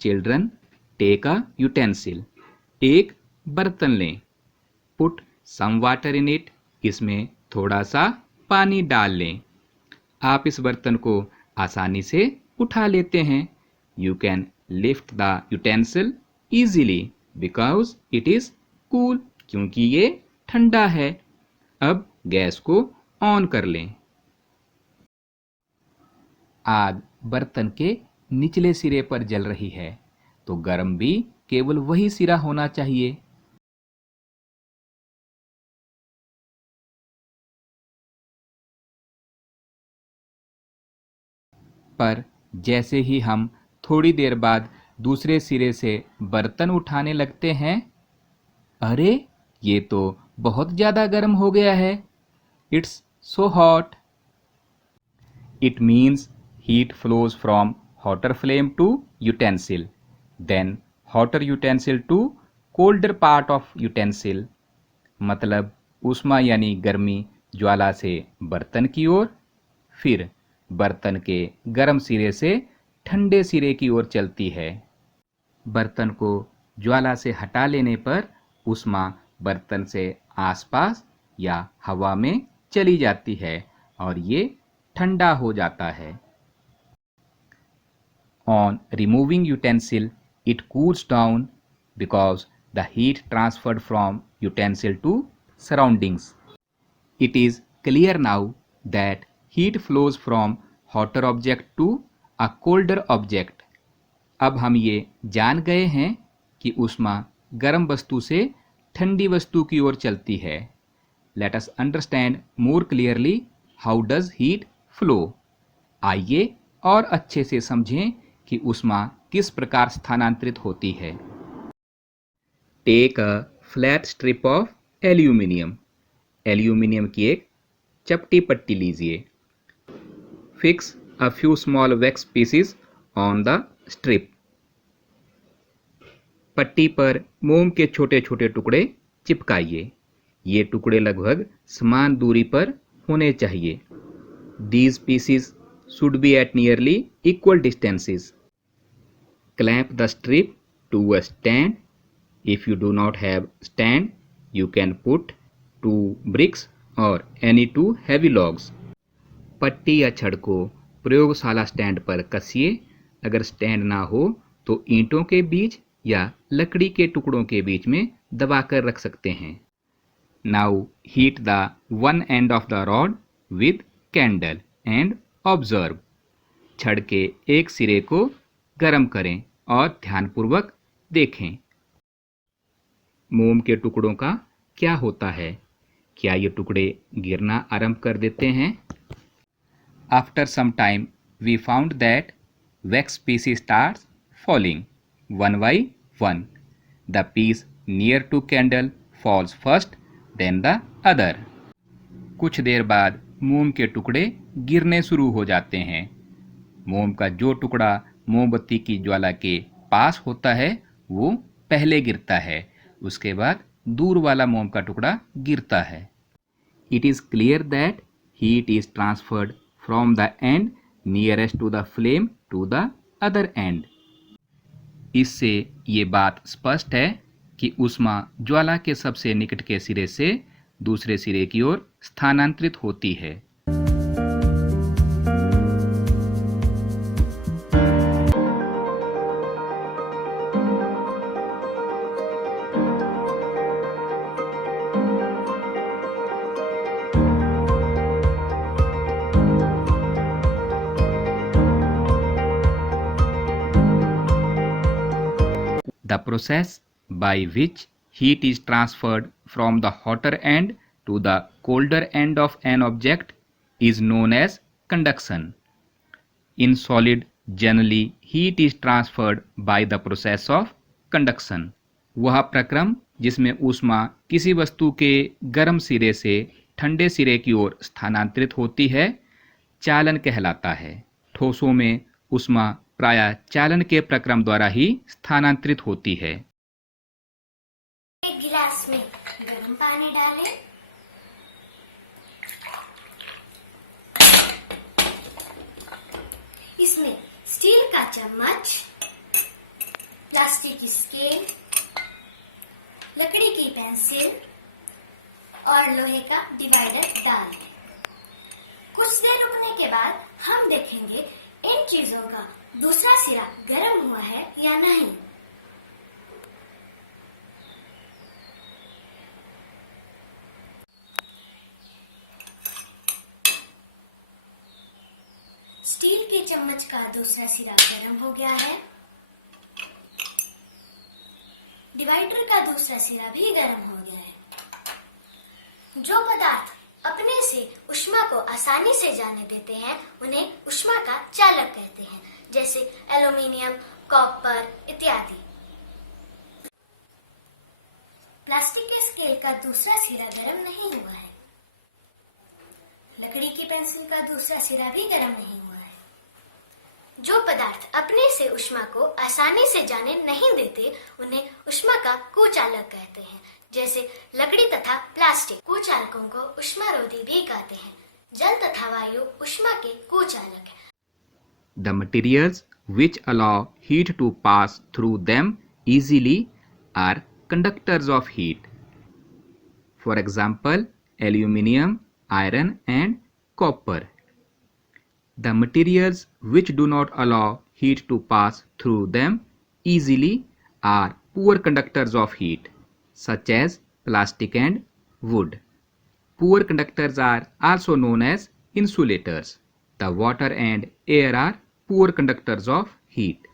Children take a utensil, एक बर्तन लें। Put some water in it, इसमें थोड़ा सा पानी डाल लें। आप इस बर्तन को आसानी से उठा लेते हैं। You can lift the utensil easily because it is cool, क्योंकि ये ठंडा है। अब गैस को ऑन कर लें। आग बर्तन के निचले सिरे पर जल रही है, तो गर्म भी केवल वही सिरा होना चाहिए। पर जैसे ही हम थोड़ी देर बाद दूसरे सिरे से बर्तन उठाने लगते हैं, अरे ये तो बहुत ज़्यादा गर्म हो गया है। It's so hot. It means heat flows from hotter flame to utensil, then hotter utensil to colder part of utensil। मतलब ऊष्मा यानी गर्मी ज्वाला से बर्तन की ओर, फिर बर्तन के गर्म सिरे से ठंडे सिरे की ओर चलती है। बर्तन को ज्वाला से हटा लेने पर ऊष्मा बर्तन से आसपास या हवा में चली जाती है और ये ठंडा हो जाता है। On removing utensil, it cools down because the heat transferred from utensil to surroundings. It is clear now that heat flows from hotter object to a colder object. अब हम ये जान गए हैं कि ऊष्मा गर्म वस्तु से ठंडी वस्तु की ओर चलती है। Let us understand more clearly how does heat flow. आइए और अच्छे से समझें कि ऊष्मा किस प्रकार स्थानांतरित होती है। Take a flat strip of aluminium, aluminium की एक चपटी पट्टी लीजिए। Fix a few small wax pieces on the strip, पट्टी पर मोम के छोटे छोटे टुकड़े चिपकाइए। ये टुकड़े लगभग समान दूरी पर होने चाहिए। These pieces should be at nearly equal distances. Clamp the strip to a stand. If you do not have stand, you can put 2 bricks or any 2 heavy logs. पट्टी या छड़ को प्रयोगशाला स्टैंड पर कसिए। अगर स्टैंड ना हो तो ईंटों के बीच या लकड़ी के टुकड़ों के बीच में दबाकर रख सकते हैं। Now heat the one end of the rod with candle and observe. छड़ के एक सिरे को गर्म करें और ध्यानपूर्वक देखें। मोम के टुकड़ों का क्या होता है? क्या ये टुकड़े गिरना आरंभ कर देते हैं? After some time, we found that wax pieces starts falling one by one. The piece near to candle falls first, then the other. कुछ देर बाद मोम के टुकड़े गिरने शुरू हो जाते हैं। मोम का जो टुकड़ा मोमबत्ती की ज्वाला के पास होता है वो पहले गिरता है, उसके बाद दूर वाला मोम का टुकड़ा गिरता है। It is clear that heat is transferred from the end nearest to the flame to the other end. इससे ये बात स्पष्ट है कि ऊष्मा ज्वाला के सबसे निकट के सिरे से दूसरे सिरे की ओर स्थानांतरित होती है। The process by which heat is transferred from the hotter end to the colder end of an object is known as conduction. In solid, generally heat is transferred by the process of conduction. वह प्रक्रम जिसमें ऊष्मा किसी वस्तु के गर्म सिरे से ठंडे सिरे की ओर स्थानांतरित होती है, चालन कहलाता है। ठोसों में ऊष्मा प्रायः चालन के प्रक्रम द्वारा ही स्थानांतरित होती है। एक गिलास में गर्म पानी डालें, इसमें स्टील का चम्मच प्लास्टिक स्केल, लकड़ी की पेंसिल और लोहे का डिवाइडर डाल दें। कुछ देर रुकने के बाद हम देखेंगे इन चीजों का दूसरा सिरा गर्म हुआ है या नहीं। स्टील के चम्मच का दूसरा सिरा गर्म हो गया है। डिवाइडर का दूसरा सिरा भी गर्म हो गया है। जो पदार्थ अपने से ऊष्मा को आसानी से जाने देते हैं उन्हें ऊष्मा का चालक कहते हैं, जैसे एल्यूमीनियम, कॉपर इत्यादि। प्लास्टिक के स्केल का दूसरा सिरा गर्म नहीं हुआ है। लकड़ी की पेंसिल का दूसरा सिरा भी गर्म नहीं हुआ है। जो पदार्थ अपने से ऊष्मा को आसानी से जाने नहीं देते उन्हें ऊष्मा का कुचालक कहते हैं, जैसे लकड़ी तथा प्लास्टिक। कुचालकों को ऊष्मारोधी भी कहते हैं। जल तथा वायु ऊष्मा के कुचालक हैं। The materials which allow heat to pass through them easily are conductors of heat. For example, aluminium, iron and copper. The materials which do not allow heat to pass through them easily are poor conductors of heat, such as plastic and wood. Poor conductors are also known as insulators. The water and air are poor conductors of heat.